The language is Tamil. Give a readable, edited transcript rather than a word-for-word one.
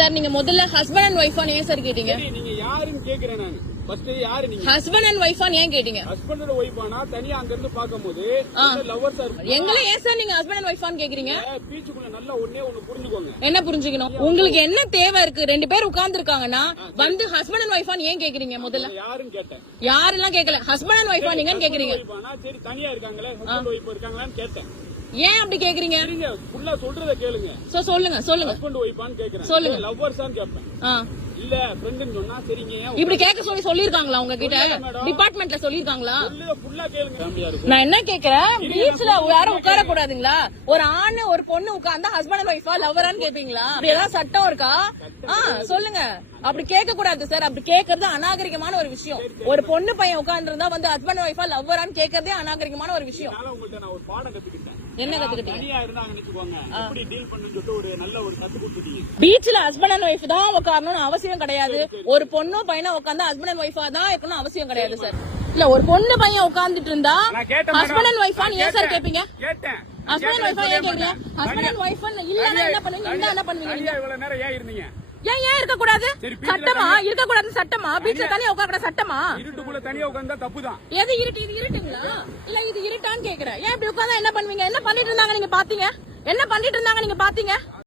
சார் நீங்க முதல்ல ஹஸ்பண்ட் அண்ட் ஒய்ஃபா ஏன் சார் கேட்டீங்க? நீங்க யாருன்னு கேக்குறேன் நான். ஃபர்ஸ்ட் யாரு நீங்க? ஹஸ்பண்ட் அண்ட் ஒய்ஃபா ஏன் கேட்டீங்க? ஹஸ்பண்ட் அண்ட் ஒய்ஃபானா தனியா அங்க இருந்து பாக்கும்போது லவ்வர்ஸா இருப்பாங்க. எங்களை ஏன் சார் நீங்க ஹஸ்பண்ட் அண்ட் ஒய்ஃபான்னு கேக்குறீங்க? பீச்சுக்குள்ள நல்லா ஒண்ணே ஒன்னு புரிஞ்சுக்கோங்க. என்ன புரிஞ்சுக்கணும்? உங்களுக்கு என்ன தேவை இருக்கு? ரெண்டு பேர் உட்கார்ந்து இருக்காங்கன்னா வந்து ஹஸ்பண்ட் அண்ட் ஒய்ஃபான்னு ஏன் கேக்குறீங்க? முதல்ல யாருன்னு கேட்டேன். யாரெல்லாம் கேட்கல, ஹஸ்பண்ட் அண்ட் ஒய்ஃபா நீங்கன்னு கேக்குறீங்க. சரி தனியா இருக்காங்களே ஹஸ்பண்ட் ஒய்ஃப் இருக்காங்களான்னு கேட்டேன். ஏன் அப்படி கேக்குறீங்க? நீங்க ஃபுல்லா சொல்றத கேளுங்க. சொல்லுங்க ஹஸ்பண்ட் ஒய்ஃபான்னு கேக்குறேன். சொல்லுங்க. லவ்வர்ஸான்னு கேட்பேன். இல்ல ஃப்ரெண்ட்னு சொன்னா சரிங்க. இப்படி கேட்க சொல்லிருக்காங்களா உங்ககிட்ட? டிபார்ட்மெண்ட்ல சொல்லிருக்காங்களா? ஃபுல்லா கேளுங்க. நான் என்ன கேக்குறேன், பீச்ல யாரும் உட்கார கூடாதுங்களா? ஒரு ஆணு ஒரு பொண்ணு உட்கார்ந்தா ஹஸ்பண்ட் அண்ட் ஒய்ஃபா லவ்வரான்னு கேப்பீங்களா? அப்படி ஏதாவது சட்டம் இருக்கா? சொல்லுங்க. அப்படி கேட்க கூடாது சார். அப்படி கேக்குறது அநாகரிகமான ஒரு விஷயம். ஒரு பொண்ணு பையன் உட்கார்ந்து இருந்தா வந்து ஹஸ்பண்ட் ஒய்ஃபா லவ்வரான்னு கேக்குறதே அநாகரிகமான ஒரு விஷயம். உங்கள்ட்ட நான் ஒரு பாடம் கத்துக்கிட்டேன். என்ன கத்துக்கிட்டீங்க? தனியா இருந்தாங்கன்னு வெச்சுக்கோங்க, எப்படி டீல் பண்ணனும்னு சொல்லிட்டு ஒரு நல்ல ஒரு கத்து கொடுத்துட்டீங்க. பீச்ல ஹஸ்பண்ட் அண்ட் ஒய்ஃப் தான் உட்காரணும்னு அவசியம் கிடையாது. ஒரு பொண்ணு பையனா உட்கார்ந்தா ஹஸ்பண்ட் அண்ட் ஒய்ஃபா தான் இருக்கணும் அவசியம் கிடையாது சார். இல்ல ஒரு பொண்ணு பையன் உட்கார்ந்துட்டு இருந்தா ஹஸ்பண்ட் அண்ட் ஒய்ஃபான்னு ஏன் சார் கேப்பீங்க? ஹஸ்பண்ட் அண்ட் ஒய்ஃபா ஏன் கேக்குறீங்க? ஹஸ்பண்ட் அண்ட் ஒய்ஃப் இல்லன்னா என்ன பண்ணுவீங்க? என்ன பண்ணுவீங்க? இவ்வளவு நேரம் ஏன் இருந்தீங்க? ஏன் இருக்க கூடாது? சட்டமா இருக்க கூடாது? சட்டமா? பீச்ல தனியா உட்கார கூடாது சட்டமா? இருட்டுக்குள்ள தனியா உட்கார்ந்தா தப்புதான். எது இருட்டு? இது இருட்டுங்களா இல்ல இது இருட்டான்னு கேக்குறேன். ஏன் இப்படி உட்கார்ந்தா என்ன பண்ணுவீங்க? என்ன பண்ணிட்டு இருந்தாங்க நீங்க பாத்தீங்க? என்ன பண்ணிட்டு இருந்தாங்க நீங்க பாத்தீங்க?